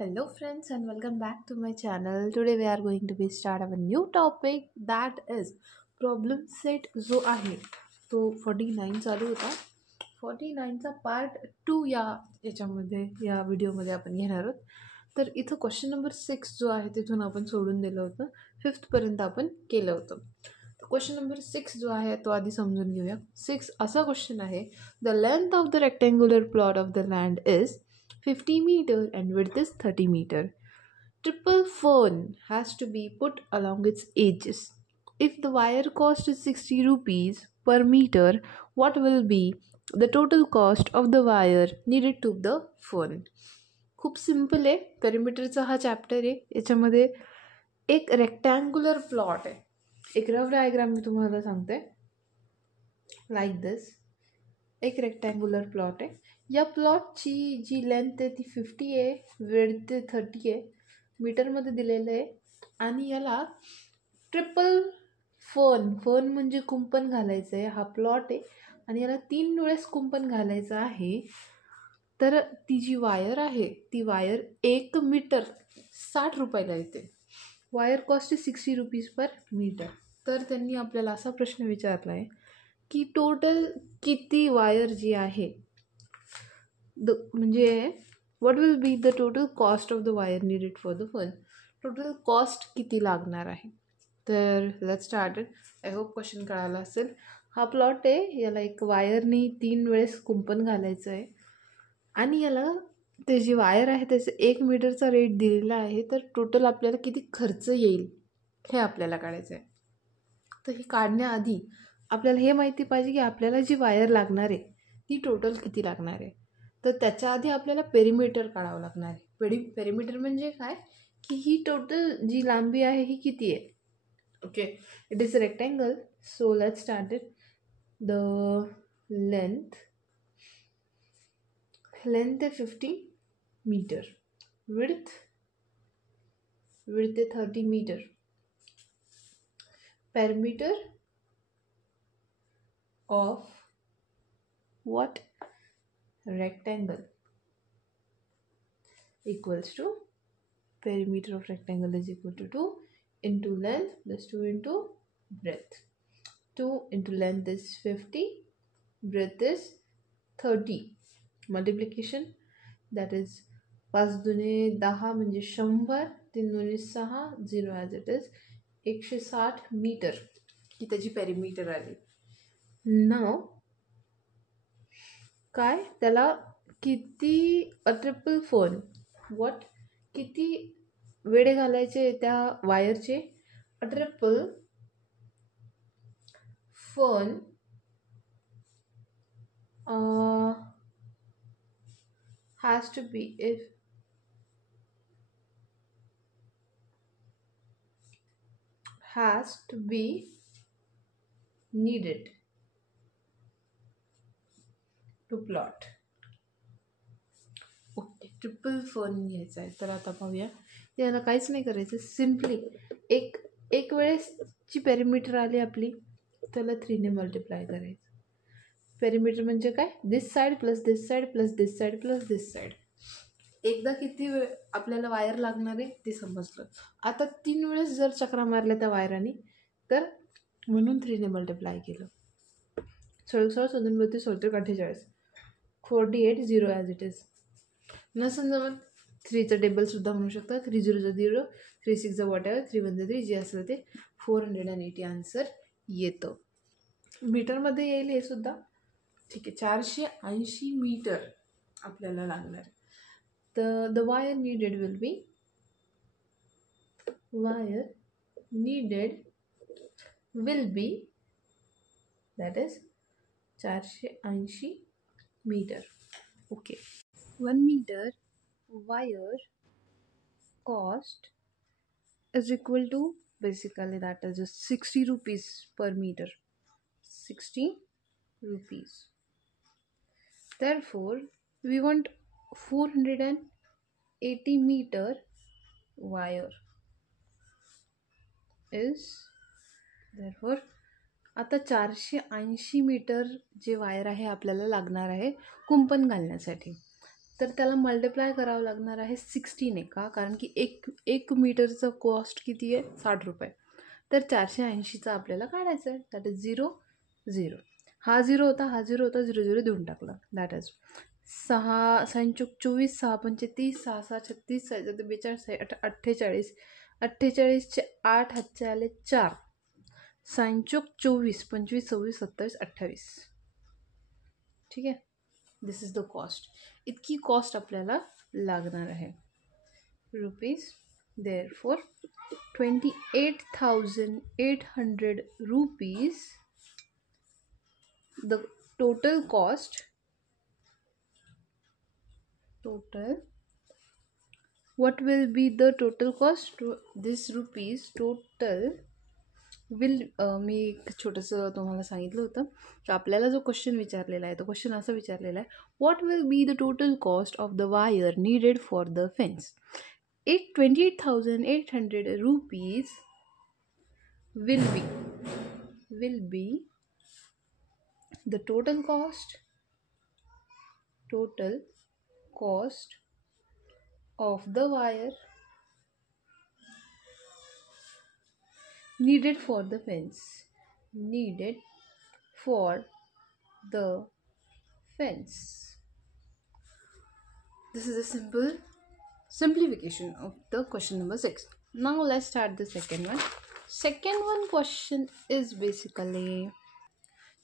Hello friends and welcome back to my channel. Today we are going to be start our new topic that is problem set जो आहे तो 49 चालू होता. 49चा part 2 या व्हिडिओमध्ये आपण घेणार आहोत. तर इथं क्वेश्चन नंबर 6 जो आहे तिथून आपण सोडून दिलं होतं. 5th पर्यंत आपण केलं होतं. क्वेश्चन नंबर 6 जो आहे तो आधी समजून घेऊया. 6 असा क्वेश्चन आहे. The length of the rectangular plot of the land is 50 meter and width is 30 meter. Triple fern has to be put along its edges. If the wire cost is 60 rupees per meter, what will be the total cost of the wire needed to the fern? खूप simple आहे. पेरिमीटरचा हा chapter आहे. याच्यामध्ये एक rectangular plot आहे. एक rough diagram मी तुम्हाला सांगते. लाईक दिस. एक रेक्टँग्युलर प्लॉट आहे. या प्लॉटची जी लेंथ आहे ती 50 आहे, विड्थ 30 आहे, मीटरमध्ये दिलेलं आहे. आणि याला ट्रिपल फर्न म्हणजे कुंपण घालायचं आहे. हा प्लॉट आहे आणि याला 3 वेळेस कुंपण घालायचं आहे. तर ती जी वायर आहे ती वायर 1 मीटर 60 रुपयाला येते. वायर कॉस्ट आहे 60 रुपीज पर मीटर. तर त्यांनी आपल्याला असा प्रश्न विचारला आहे की टोटल किती वायर जी आहे म्हणजे what will be the total cost of the wire needed for the fern. Total cost किती लागणार आहे. तर let's started. I hope question कळाला असेल. हा प्लॉट आहे. याला एक वायरनी 3 वेळेस कुंपण घालायचं आहे आणि याला ते जी वायर आहे त्याचं 1 मीटरचा रेट दिलेला आहे. तर टोटल आपल्याला किती खर्च येईल हे आपल्याला काढायचं आहे. तर हे काढण्याआधी आपल्याला हे माहिती पाहिजे की आपल्याला जी वायर लागणार आहे ती टोटल किती लागणार आहे. तर त्याच्या आधी आपल्याला पेरिमीटर काढावं लागणार आहे. पेरिमीटर म्हणजे काय की ही टोटल जी लांबी आहे ही किती आहे. Okay, it is a rectangle. So let's start it. The length आहे 50 मीटर, विड्थ आहे 30 meter. Perimeter of what? Rectangle equals to perimeter of rectangle is equal to 2 into length plus 2 into breadth. 2 into length is 50, breadth is 30. Multiplication, that is 5 दुने 10 म्हणजे 100, 3 दुने 6, 0 as it is 160 metre ही त्याची perimeter आली. नाव काय त्याला किती triple fern what किती वेडे घालायचे त्या वायरचे. Triple fern has to be needed to plot. Okay, triple fern घ्यायचा आहे. तर आता पाहूया. याला काहीच नाही करायचं. सिम्पली एक वेळेसची पेरिमीटर आली आपली त्याला 3ने मल्टिप्लाय करायचं. पेरिमीटर म्हणजे काय, दिस साईड प्लस दिस साईड प्लस दिस साईड प्लस दिस साईड. एकदा किती वेळ आपल्याला वायर लागणार आहे ते समजलं. आता 3 वेळेस जर चक्रा मारल्या त्या वायराने तर म्हणून 3ने मल्टिप्लाय केलं. 16 32 48 48 0 ॲज इट इज. नसेल जमत 3चं टेबलसुद्धा म्हणू शकता. 3 0 0, 3 6 वॉट एव्हर, 3 1 3 जे असेल ते 480 आन्सर येतं. मीटरमध्ये येईल हे सुद्धा. ठीक आहे, 480 मीटर आपल्याला लागणार. तर the wire needed will be that is 480 meter. Okay, 1 meter wire cost is equal to basically that is 60 rupees per meter. 60 rupees. Therefore, we want 480 meter wire is therefore आता 480 मीटर जे wire आहे आपल्याला लागणार आहे कुंपण घालण्यासाठी. तर त्याला मल्टिप्लाय करावं लागणार आहे 16ने. का? कारण की एक मीटरचं कॉस्ट किती आहे? 60 रुपये. तर 480चा आपल्याला काढायचं आहे. That is 0 0. हा 0 होता, हा 0 होता, 0 0 देऊन टाकला. दॅट इज 6 6 24, 6 पंचे 30, 6 6 36, 6 42, 48, 48चे 8 हातचे आले 4, 6 24, 25, 26, 27, 28. ठीक आहे. दिस इज द कॉस्ट. इतकी कॉस्ट आपल्याला लागणार आहे rupees. Therefore 28,800 rupees the total cost. What will be the total cost? This rupees total will मी एक छोटंसं तुम्हाला सांगितलं होतं की आपल्याला जो क्वेश्चन विचारलेला आहे तो क्वेश्चन असं विचारलेला आहे, what will be the total cost of the wire needed for the fence. 28,800 rupees will be the total cost of the wire needed for the fence. This is a simplification of the question number 6. Now let's start the second one. Second one question is basically,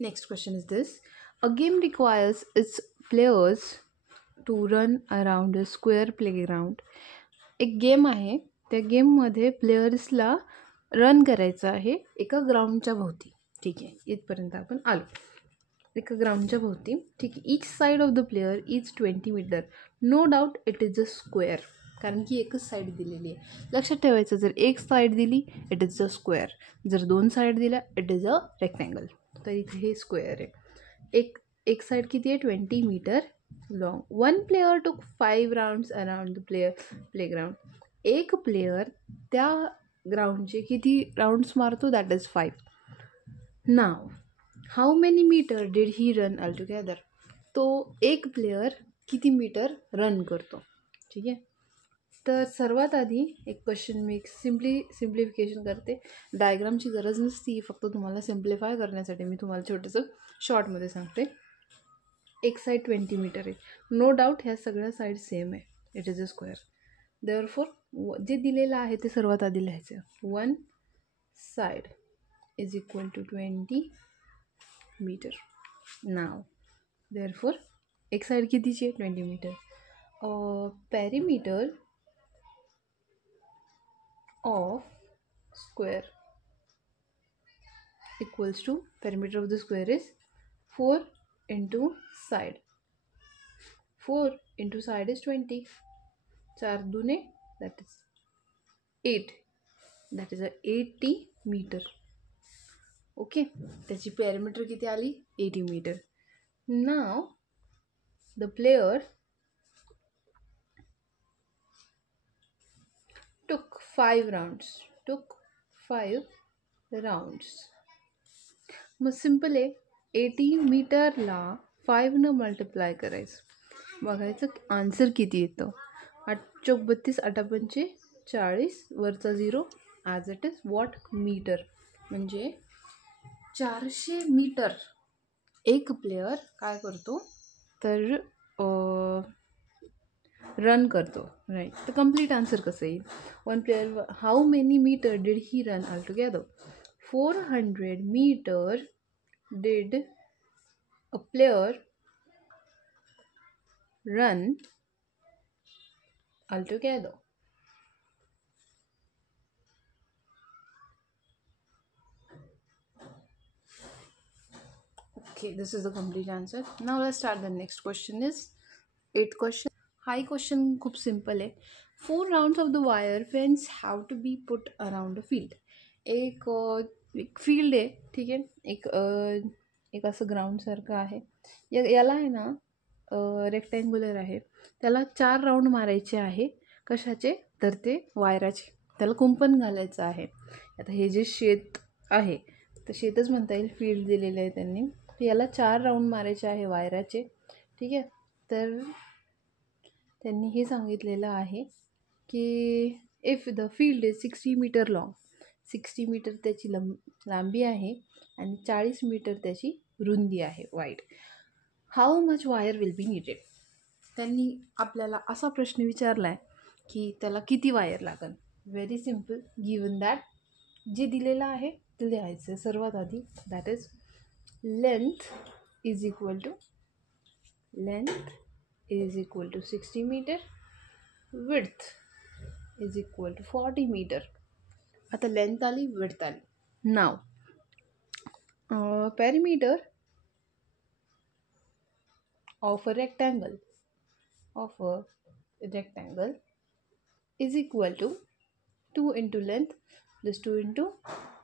next question is this: a game requires its players to run around a square playground. एक game आहे, त्या गेममध्ये प्लेयर्सला run करायचं आहे एका ग्राउंडच्या भोवती. ठीक आहे, इथपर्यंत आपण आलो. एका ग्राउंडच्या भोवती. ठीक आहे. Each side of the player is 20 meter. No doubt it is a square, कारण की एकच साईड दिलेली आहे. लक्षात ठेवायचं, जर एक साईड दिली इट इज अ स्क्वेअर, जर दोन साईड दिल्या इट इज अ रेक्टँगल. तर इथे हे स्क्वेअर आहे. एक साईड किती आहे? 20 metre long. One player took 5 rounds around the playground. एक प्लेयर त्या ग्राउंडचे किती राउंड्स मारतो? That is 5. Now how many meter did he run all together. तो एक प्लेयर किती मीटर रन करतो. ठीक आहे. तर सर्वात आधी एक क्वेश्चन मी सिम्प्लिफिकेशन करते. डायग्रामची गरज नसती, फक्त तुम्हाला सिम्प्लिफाय करण्यासाठी मी तुम्हाला छोटंसं शॉर्टमध्ये सांगते. एक साईड 20 मीटर आहे. नो डाऊट ह्या सगळ्या साईड सेम आहे. It is a square. Therefore जे दिलेलं आहे ते सर्वात आधी लिहायचं. One side is equal to 20 meter. Now therefore एक साईड कितीची आहे? 20 meter. Perimeter of square equals to, perimeter of the square is 4 into side. 4 into side is 20. 4 दूने that is 8. That is a 80 meter. Okay, त्याची perimeter किती आली? 80 meter. Now the player took 5 rounds. मग simple आहे. 80 मीटरला 5 multiply करायचं, बघायचं answer किती येतं. 8 चौक 32, 8 पंचे 40, वरचा 0 as it is watt meter. म्हणजे 400 मीटर एक प्लेयर काय करतो तर रन करतो. राईट. तर कम्प्लीट आन्सर कसं येईल? One player how many meter did he run all together. 400 meter did a player run all together. Okay, this is the complete answer. Now let's start the next question. Is 8th question. हाई question खूप simple आहे. 4 rounds of the wire fence have to be put around a field. एक field आहे. ठीक आहे. एक असं ग्राउंडसारखं आहे. याला आहे ना रेक्टँग्युलर आहे. त्याला 4 राऊंड मारायचे आहे. कशाचे? तर ते वायराचे. त्याला कुंपण घालायचं आहे. आता हे जे शेत आहे तर शेतच म्हणता येईल, फील्ड दिलेलं आहे त्यांनी. याला 4 राऊंड मारायचे आहे वायराचे. ठीक आहे. तर त्यांनी हे सांगितलेलं आहे की if the field is 60 meter long, 60 meter त्याची लांबी आहे आणि 40 मीटर त्याची रुंदी आहे wide, how much wire will be needed. त्यांनी आपल्याला असा प्रश्न विचारला आहे की त्याला किती वायर लागेल. व्हेरी सिम्पल, गिवन दॅट जे दिलेलं आहे ते लिहायचं सर्वात आधी. That is length is equal to 60 meter, width इज इक्वल टू 40 मीटर. आता लेंथ आली, विड्थ आली. Now perimeter of a rectangle is equal to 2 into length plus 2 into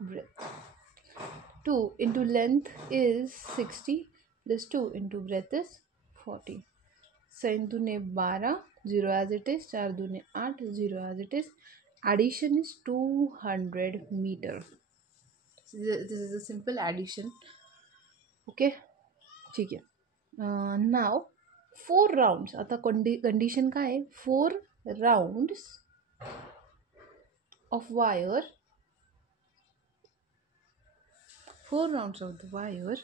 breadth. 2 into length is 60 plus 2 into breadth is 40. 7 दूने 12, 0 as it is, 4 दूने 8, 0 as it is. Addition is 200 meter. This is a simple addition. Okay, ठीक है. नाव 4 rounds. आता condition काय आहे, 4 rounds of wire, 4 rounds of the wire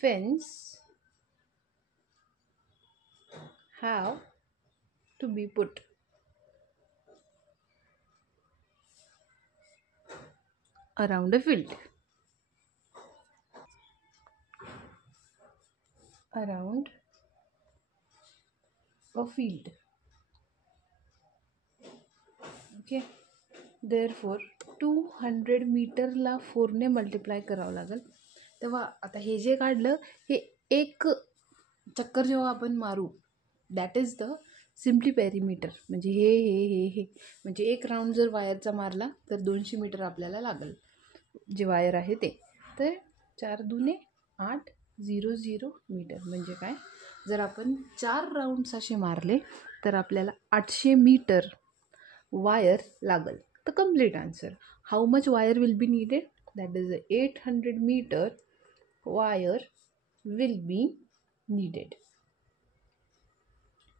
fence have to be put around a field. Around a field. Okay. Therefore 200 मीटरला 4ने multiply करावं लागेल. तेव्हा आता हे जे काढलं हे एक चक्कर जेव्हा आपण मारू, that is the simply perimeter. म्हणजे हे म्हणजे एक राऊंड जर वायरचा मारला तर 200 मीटर आपल्याला लागेल जे वायर आहे ते. तर 4 दूने 8, 0 मीटर. म्हणजे काय, जर आपण 4 राऊंड्स असे मारले तर आपल्याला 800 मीटर वायर लागेल. तर complete answer. How much wire will be needed, that is 800 meter wire will be needed.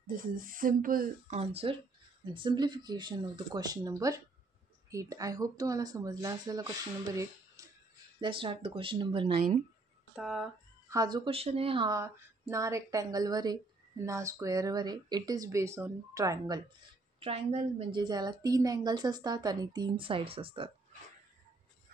This is simple answer and simplification of the question number 8. I hope तुम्हाला समजला असेल question number 8. Let's start the question number 9. आता हा जो question आहे हा ना रेक्टँगलवर आहे ना स्क्वेअरवर आहे. It is based on triangle. Triangle म्हणजे ज्याला 3 अँगल्स असतात आणि 3 साईड्स असतात.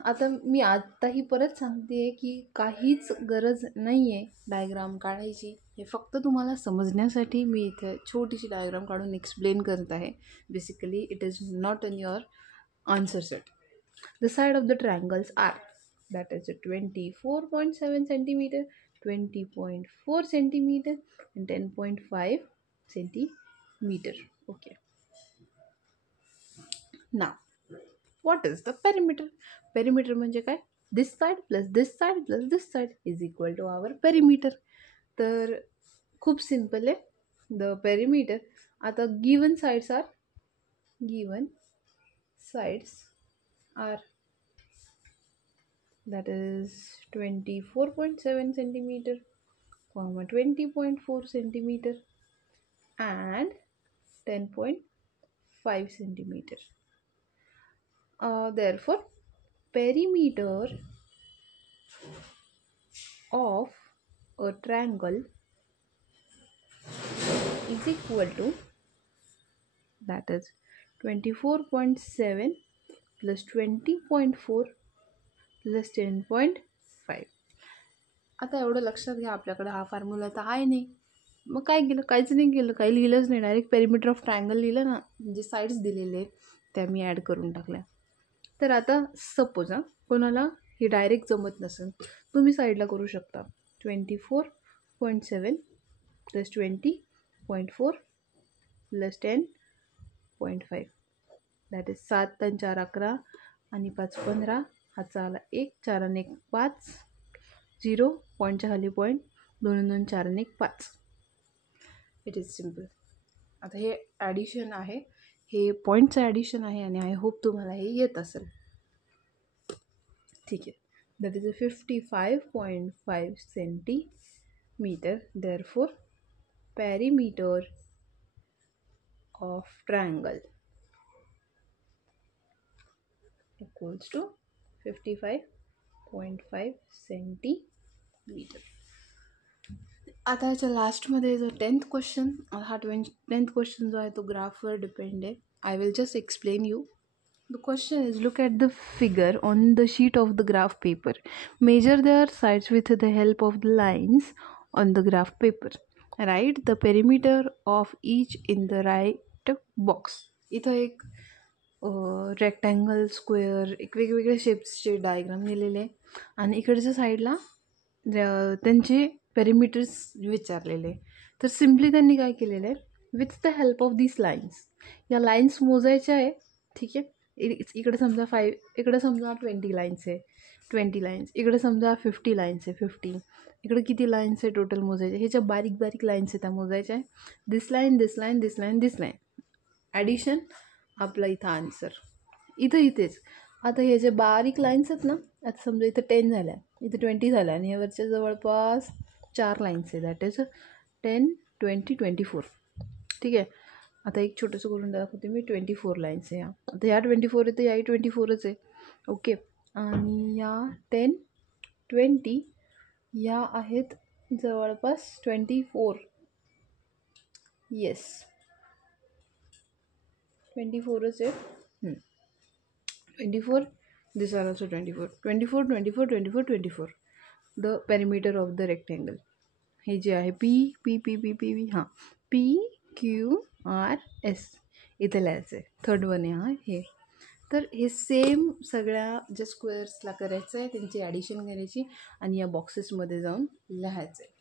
आता मी आत्ताही परत सांगते की काहीच गरज नाही आहे डायग्राम काढायची. हे फक्त तुम्हाला समजण्यासाठी मी इथे छोटीशी डायग्राम काढून एक्सप्लेन करत आहे. Basically it is not in your answer set. The side of the triangles are, that is 24.7 centimeter, 20.4 centimeter and 10.5 centimeter. Okay. Now what is the perimeter? Perimeter म्हणजे काय, this side plus this side plus this side is equal to our perimeter. तर खूप simple आहे. the perimeter, आता given sides are that is 24.7 centimeter, 20.4 centimeter and 10.5 centimeter. Therefore perimeter of a triangle is equal to, that is 24.7 plus 20.4 plus 10.5. आता एवढं लक्षात घ्या, आपल्याकडे हा फॉर्म्युला तर आहे नाही. मग काय केलं, काहीच नाही केलं, काही लिहिलंच नाही. डायरेक्ट पेरिमीटर ऑफ ट्रायंगल लिहिलं ना, जे साईड्स दिलेले त्या मी ॲड करून टाकल्या. तर आता सपोज कोणाला हे डायरेक्ट जमत नसेल, तुम्ही साईडला करू शकता. 24.7 प्लस 20.4 प्लस 10.5 दॅट इज 7 आणि 4 11 आणि 5 15. हाचा आला 1, 4 आणि 1 5, 0 पॉईंटच्या खाली पॉईंट, 2 आणि 2 4 आणि 1 5. It is simple. आता हे ॲडिशन आहे, हे पॉईंटचं ॲडिशन आहे आणि आय होप तुम्हाला हे येत असेल. ठीक आहे. That is 55.5 centimetre. Therefore perimeter of triangle equals to 55.5 centimeter. आता याच्या लास्टमध्ये जो 10th क्वेश्चन, हा 10th क्वेश्चन जो आहे तो ग्राफवर डिपेंड आहे. I will just explain you. The question is, look at the figure on the sheet of the graph paper. Measure their sides with the help of the lines on the graph paper. Write the perimeter of each in the right box. इथं एक rectangle, square, एक वेगवेगळ्या शेप्सचे diagram दिलेले आहे आणि इकडच्या साईडला त्यांचे पेरिमीटर्स विचारलेले. तर सिम्पली त्यांनी काय केलेलं आहे, with the help of this lines, या लाईन्स मोजायच्या आहे. ठीक आहे. इकडे समजा 5, इकडे समजा 20 लाईन्स आहे, 20 लाईन्स, इकडे समजा 50 लाईन्स आहे, 50, इकडे किती लाईन्स आहे टोटल मोजायचे, ह्याच्या बारीक बारीक लाईन्स आहे त्या मोजायच्या आहे. दिस लाईन, दिस लाईन, दिस लाईन, दिस लाईन, ॲडिशन आपला इथं आन्सर इथेच. आता हे जे बारीक लाईन्स आहेत ना, आता समजा इथं 10 झाल्या, इथं 20 झाल्या आणि यावरच्या जवळपास 4 लाईन्स आहे, दॅट इज 10, 20, 24. ठीक आहे. आता एक छोटंसं करून दाखवते मी. 24 लाईन्स आहे या. आता या 24 आहे तर याही 24च आहे. ओके. आणि या 10, 20 या आहेत जवळपास 24. येस, 24च आहे. 24, this are also 24. 24, 24, 24, 24. The perimeter of the rectangle हे जे आहे P P P P P P हां PQRS इथं लिहायचं आहे. थर्ड वन आहे हां हे. तर हे सेम सगळ्या ज्या स्क्वेअर्सला करायचं आहे त्यांची ॲडिशन करायची आणि या बॉक्सेसमध्ये जाऊन लिहायचं आहे.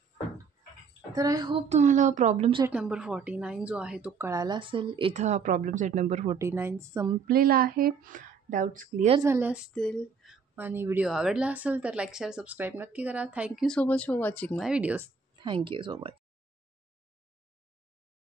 तर आय होप तुम्हाला प्रॉब्लेम सेट नंबर 49 जो आहे तो कळाला असेल. इथं हा प्रॉब्लेम सेट नंबर 49 संपलेला आहे. डाऊट्स क्लिअर झाले असतील आणि व्हिडिओ आवडला असेल तर लाईक, शेअर, सबस्क्राईब नक्की करा. Thank you so much for watching my videos. Thank you so much.